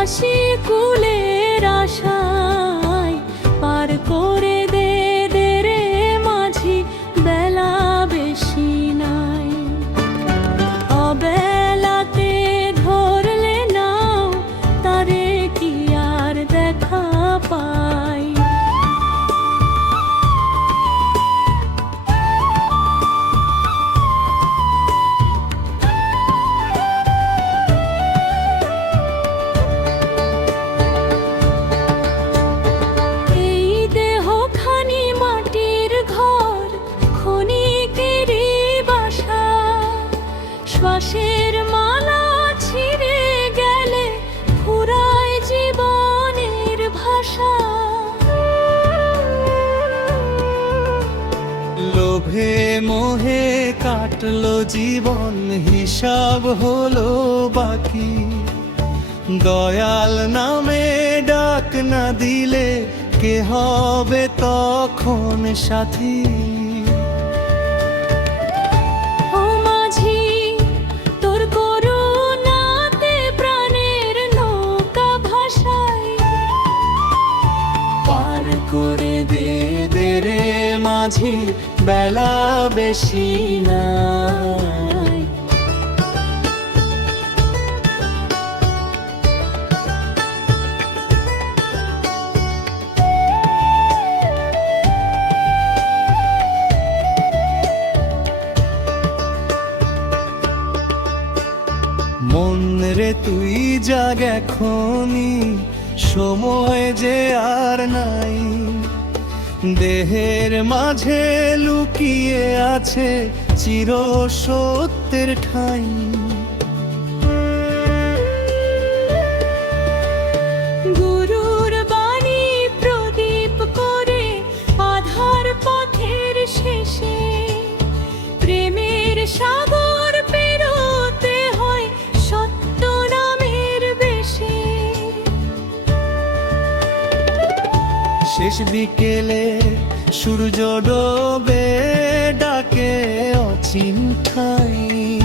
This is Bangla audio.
হাসি কুলের আশায় পার করে দে দে রে মাঝি, বেলা বেশি নাই। অবেলাতে ধরলে নাও, তারে কি আর দেখা পাই। শ্বাসের মালা ছিঁড়ে গেলে ফুরায় জীবনের ভাষা। লোভে মোহে কাটলো জীবন, হিসাব হলো বাকি। দয়াল নামে ডাক না দিলে কে হবে তখন সাথী। করে দে দে রে মাঝি, বেলা বেশি নাই। মন রে তুই জাগ এখনি, সময় যে আর নাই। দেহের মাঝে লুকিয়ে আছে চির সত্যের ঠাঁই। গুরুর বাণী প্রদীপ করে আধার পথের শেষে, প্রেমের সাগর পেরোতে হয় সত্য নামের বেশে। শেষ বিকেলে সূর্য ডোবে, ডাকে অচিন ঠাই।